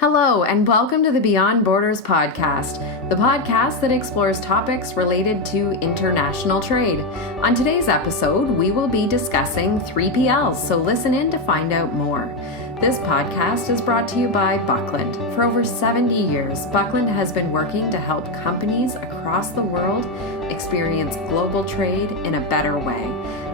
Hello, and welcome to the Beyond Borders podcast, the podcast that explores topics related to international trade. On today's episode, we will be discussing 3PLs, so listen in to find out more. This podcast is brought to you by Buckland. For over 70 years, Buckland has been working to help companies across the world experience global trade in a better way.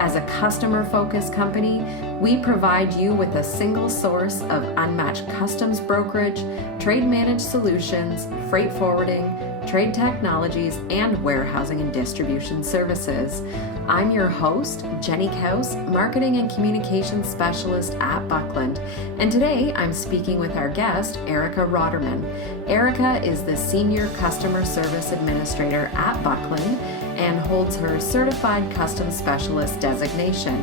As a customer-focused company, we provide you with a single source of unmatched customs brokerage, trade managed solutions, freight forwarding, trade technologies, and warehousing and distribution services. I'm your host, Jenny Kaus, Marketing and Communications Specialist at Buckland, and today I'm speaking with our guest, Erica Roderman. Erica is the Senior Customer Service Administrator at Buckland and holds her Certified Customs Specialist designation.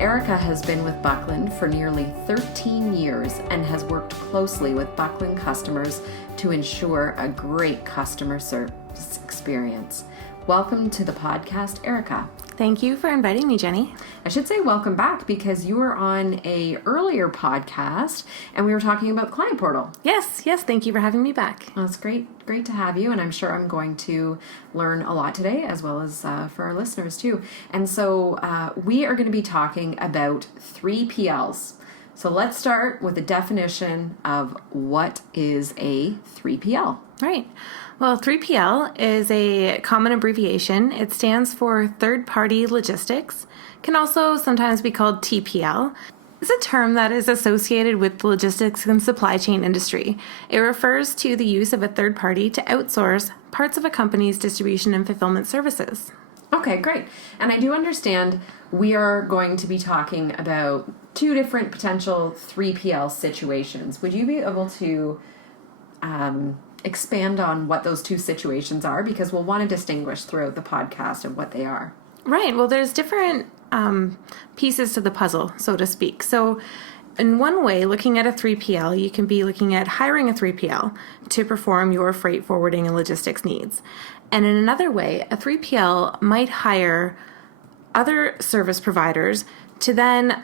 Erica has been with Buckland for nearly 13 years and has worked closely with Buckland customers to ensure a great customer service experience. Welcome to the podcast, Erica. Thank you for inviting me, Jenny. I should say welcome back because you were on a earlier podcast and we were talking about the client portal. Yes, thank you for having me back. Well, it's great to have you, and I'm sure I'm going to learn a lot today as well as for our listeners too. And so we are going to be talking about 3PLs. So let's start with a definition of what is a 3PL. Right. Well, 3PL is a common abbreviation. It stands for third-party logistics. Can also sometimes be called TPL. It's a term that is associated with the logistics and supply chain industry. It refers to the use of a third party to outsource parts of a company's distribution and fulfillment services. Okay, great. And I do understand we are going to be talking about two different potential 3PL situations. Would you be able to expand on what those two situations are? Because we'll want to distinguish throughout the podcast of what they are. Right. Well, there's different pieces to the puzzle, so to speak. So in one way, looking at a 3PL, you can be looking at hiring a 3PL to perform your freight forwarding and logistics needs. And in another way, a 3PL might hire other service providers to then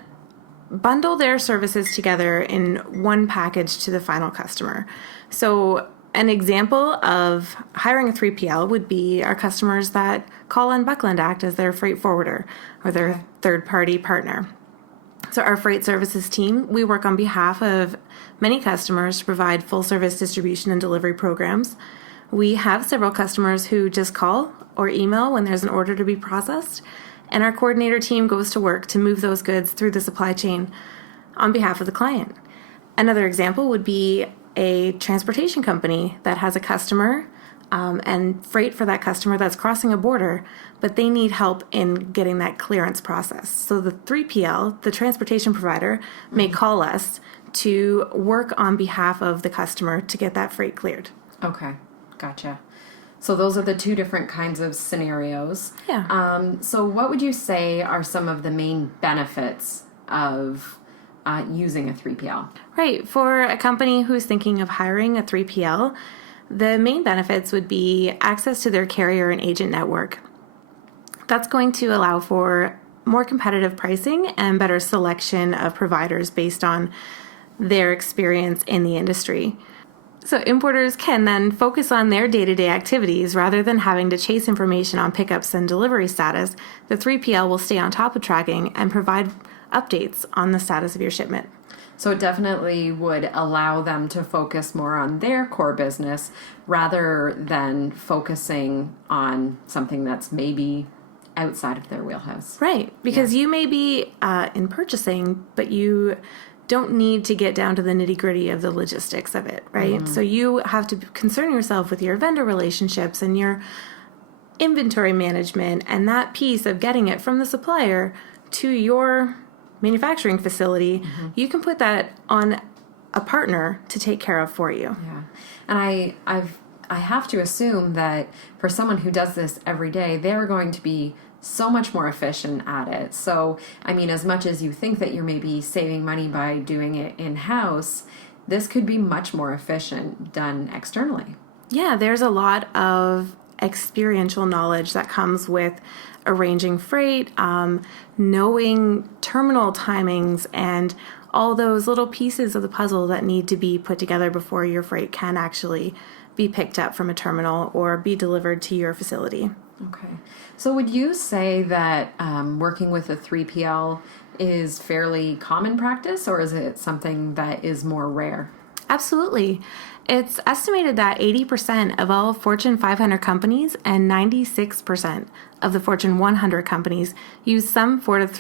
bundle their services together in one package to the final customer. So an example of hiring a 3PL would be our customers that call on Buckland Act as their freight forwarder or their third-party partner. So our freight services team, we work on behalf of many customers to provide full-service distribution and delivery programs. We have several customers who just call or email when there's an order to be processed, and our coordinator team goes to work to move those goods through the supply chain on behalf of the client. Another example would be a transportation company that has a customer and freight for that customer that's crossing a border, but they need help in getting that clearance process. So the 3PL, the transportation provider, may call us to work on behalf of the customer to get that freight cleared. Okay, gotcha. So those are the two different kinds of scenarios. Yeah. So what would you say are some of the main benefits of using a 3PL? Right. For a company who's thinking of hiring a 3PL, the main benefits would be access to their carrier and agent network. That's going to allow for more competitive pricing and better selection of providers based on their experience in the industry. So importers can then focus on their day-to-day activities rather than having to chase information on pickups and delivery status. The 3PL will stay on top of tracking and provide updates on the status of your shipment. So it definitely would allow them to focus more on their core business rather than focusing on something that's maybe outside of their wheelhouse. Right, because you may be in purchasing, but you don't need to get down to the nitty-gritty of the logistics of it, right? Mm-hmm. So you have to concern yourself with your vendor relationships and your inventory management and that piece of getting it from the supplier to your manufacturing facility. Mm-hmm. You can put that on a partner to take care of for you. Yeah. And I have to assume that for someone who does this every day, they're going to be so much more efficient at it. So, I mean, as much as you think that you're maybe saving money by doing it in-house, this could be much more efficient done externally. Yeah, there's a lot of experiential knowledge that comes with arranging freight, knowing terminal timings, and all those little pieces of the puzzle that need to be put together before your freight can actually be picked up from a terminal or be delivered to your facility. Okay. So would you say that working with a 3PL is fairly common practice, or is it something that is more rare? Absolutely. It's estimated that 80% of all Fortune 500 companies and 96% of the Fortune 100 companies use some form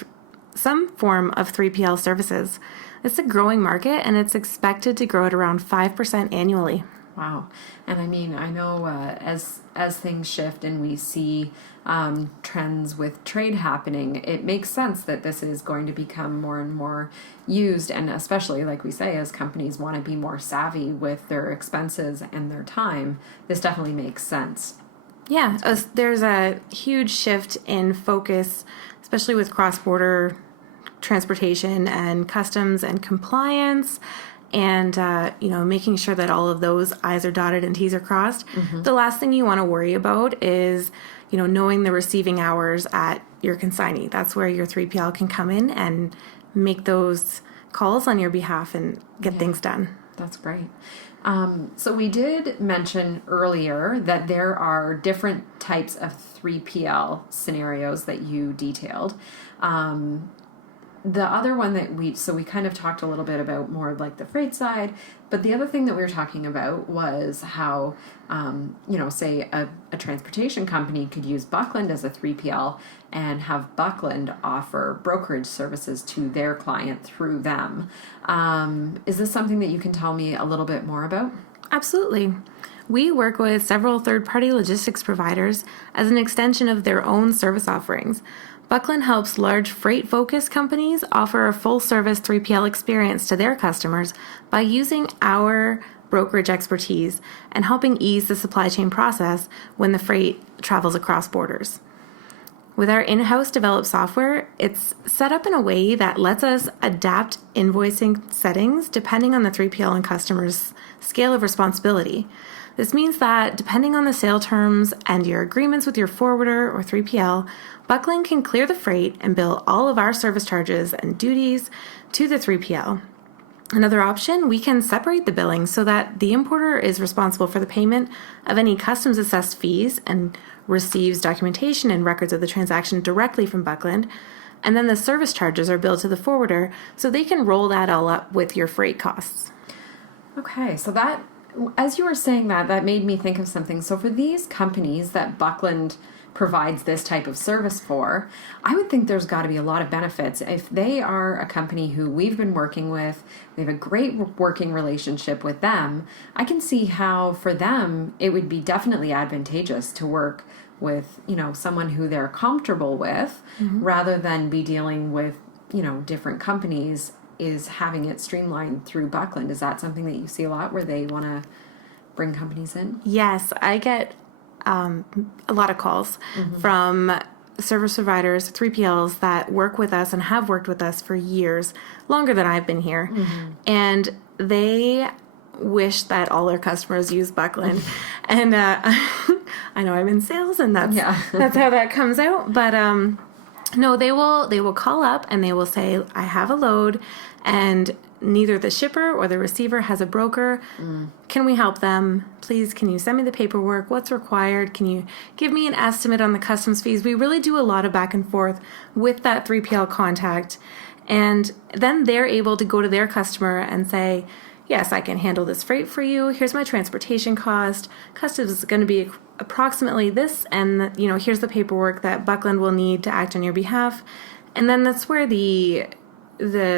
of 3PL services. It's a growing market, and it's expected to grow at around 5% annually. Wow. And I mean, I know as things shift and we see trends with trade happening, it makes sense that this is going to become more and more used. And especially, like we say, as companies want to be more savvy with their expenses and their time, this definitely makes sense. Yeah, there's a huge shift in focus, especially with cross-border transportation and customs and compliance, and making sure that all of those I's are dotted and T's are crossed. Mm-hmm. The last thing you want to worry about is, knowing the receiving hours at your consignee. That's where your 3PL can come in and make those calls on your behalf and get things done. That's great. So we did mention earlier that there are different types of 3PL scenarios that you detailed. The other one that we kind of talked a little bit about more like the freight side, but the other thing that we were talking about was how, say a transportation company could use Buckland as a 3PL and have Buckland offer brokerage services to their client through them. Is this something that you can tell me a little bit more about? Absolutely. We work with several third-party logistics providers as an extension of their own service offerings. Buckland helps large freight-focused companies offer a full-service 3PL experience to their customers by using our brokerage expertise and helping ease the supply chain process when the freight travels across borders. With our in-house developed software, it's set up in a way that lets us adapt invoicing settings depending on the 3PL and customer's scale of responsibility. This means that depending on the sale terms and your agreements with your forwarder or 3PL, Buckland can clear the freight and bill all of our service charges and duties to the 3PL. Another option, we can separate the billing so that the importer is responsible for the payment of any customs assessed fees and receives documentation and records of the transaction directly from Buckland. And then the service charges are billed to the forwarder so they can roll that all up with your freight costs. Okay, so that, as you were saying that made me think of something. So for these companies that Buckland provides this type of service for, I would think there's got to be a lot of benefits. If they are a company who we've been working with, we have a great working relationship with them, I can see how for them it would be definitely advantageous to work with, someone who they're comfortable with, mm-hmm. rather than be dealing with, different companies, is having it streamlined through Buckland. Is that something that you see a lot where they want to bring companies in? Yes, I get a lot of calls mm-hmm. from service providers, 3PLs that work with us and have worked with us for years, longer than I've been here. Mm-hmm. And they wish that all their customers use Buckland. And I know I'm in sales, and that's how that comes out. But no, they will call up and they will say, I have a load and neither the shipper or the receiver has a broker. Can we help them? Please, can you send me the paperwork? What's required? Can you give me an estimate on the customs fees? We really do a lot of back and forth with that 3PL contact. And then they're able to go to their customer and say, yes, I can handle this freight for you. Here's my transportation cost. Customs is going to be approximately this. And, here's the paperwork that Buckland will need to act on your behalf. And then that's where the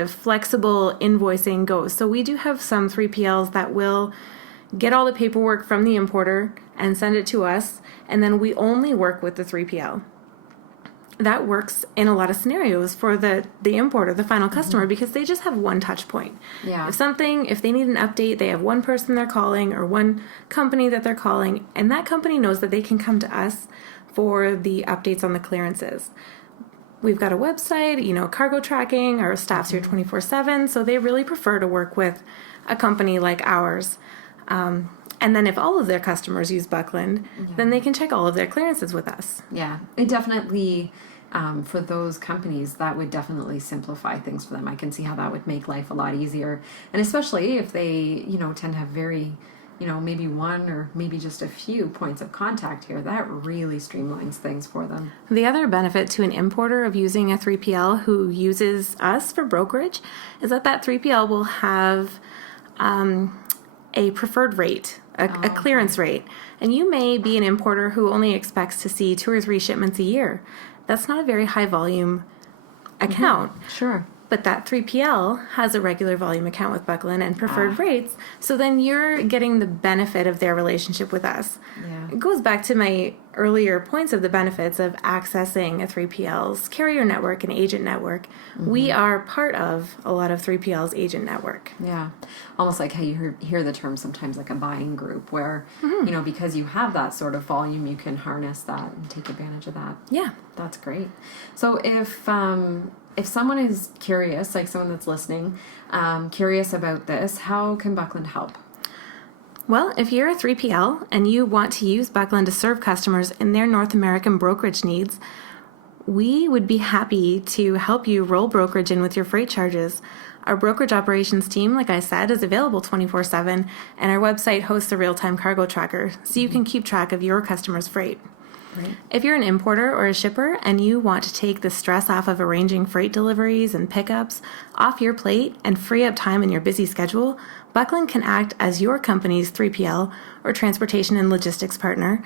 flexible invoicing goes. So we do have some 3PLs that will get all the paperwork from the importer and send it to us, and then we only work with the 3PL. That works in a lot of scenarios for the importer, the final customer, mm-hmm. because they just have one touch point. Yeah. If they need an update, they have one person they're calling or one company that they're calling, and that company knows that they can come to us for the updates on the clearances. We've got a website, cargo tracking, our staff's here 24/7, so they really prefer to work with a company like ours. And then if all of their customers use Buckland, then they can check all of their clearances with us. Yeah, it definitely for those companies, that would definitely simplify things for them. I can see how that would make life a lot easier. And especially if they, tend to have very, maybe one or maybe just a few points of contact here, that really streamlines things for them. The other benefit to an importer of using a 3PL who uses us for brokerage is that 3PL will have a preferred rate, a clearance rate. And you may be an importer who only expects to see 2 or 3 shipments a year. That's not a very high volume account. Sure. But that 3PL has a regular volume account with Buckland and preferred rates. So then you're getting the benefit of their relationship with us. Yeah. It goes back to my earlier points of the benefits of accessing a 3PL's carrier network and agent network. We are part of a lot of 3PL's agent network. Yeah. Almost like how you hear the term sometimes like a buying group where, because you have that sort of volume, you can harness that and take advantage of that. Yeah. That's great. So if someone is curious, like someone that's listening, curious about this, how can Buckland help? Well, if you're a 3PL and you want to use Buckland to serve customers in their North American brokerage needs, we would be happy to help you roll brokerage in with your freight charges. Our brokerage operations team, like I said, is available 24/7, and our website hosts a real-time cargo tracker, so you can keep track of your customers' freight. Right. If you're an importer or a shipper and you want to take the stress off of arranging freight deliveries and pickups off your plate and free up time in your busy schedule, Buckland can act as your company's 3PL or transportation and logistics partner.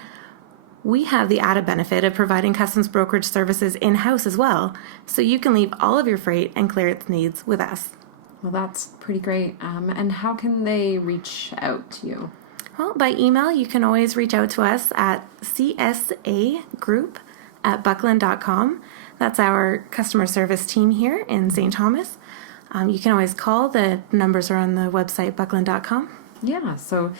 We have the added benefit of providing customs brokerage services in-house as well, so you can leave all of your freight and clearance needs with us. Well, that's pretty great. And how can they reach out to you? Well, by email, you can always reach out to us at csagroup@buckland.com. That's our customer service team here in St. Thomas. You can always call. The numbers are on the website, buckland.com. Yeah, so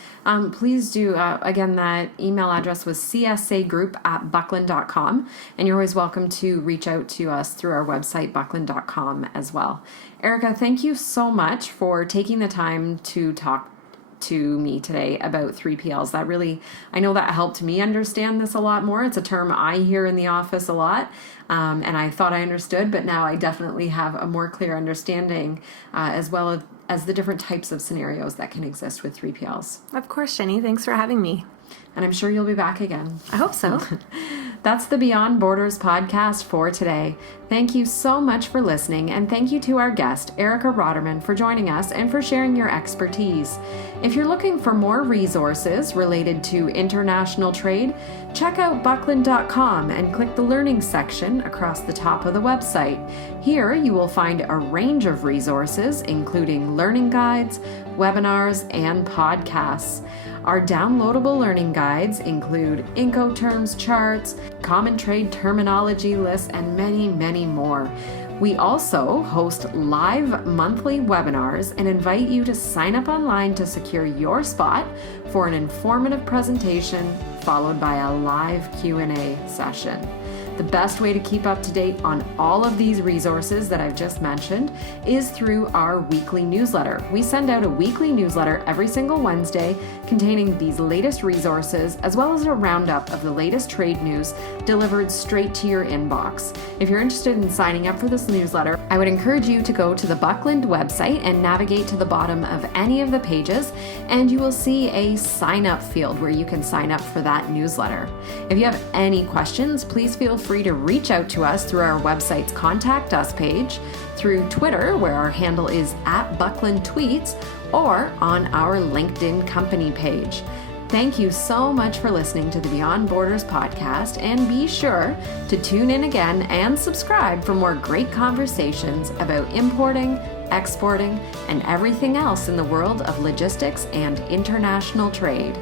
please do, again, that email address was csagroup@buckland.com, and you're always welcome to reach out to us through our website, buckland.com, as well. Erica, thank you so much for taking the time to talk to me today about 3PLs. That really, I know that helped me understand this a lot more. It's a term I hear in the office a lot, and I thought I understood, but now I definitely have a more clear understanding, as well as the different types of scenarios that can exist with 3PLs. Of course, Jenny. Thanks for having me. And I'm sure you'll be back again. I hope so. That's the Beyond Borders podcast for today. Thank you so much for listening, and thank you to our guest, Erica Rotterman, for joining us and for sharing your expertise. If you're looking for more resources related to international trade, check out buckland.com and click the Learning section across the top of the website. Here you will find a range of resources, including learning guides, webinars, and podcasts. Our downloadable learning guides include Incoterms charts, common trade terminology lists, and many, many more. We also host live monthly webinars and invite you to sign up online to secure your spot for an informative presentation followed by a live Q&A session. The best way to keep up to date on all of these resources that I've just mentioned is through our weekly newsletter. We send out a weekly newsletter every single Wednesday containing these latest resources as well as a roundup of the latest trade news delivered straight to your inbox. If you're interested in signing up for this newsletter, I would encourage you to go to the Buckland website and navigate to the bottom of any of the pages, and you will see a sign up field where you can sign up for that newsletter. If you have any questions, please feel free to reach out to us through our website's Contact Us page, through Twitter, where our handle is @BucklandTweets, or on our LinkedIn company page. Thank you so much for listening to the Beyond Borders podcast, and be sure to tune in again and subscribe for more great conversations about importing, exporting, and everything else in the world of logistics and international trade.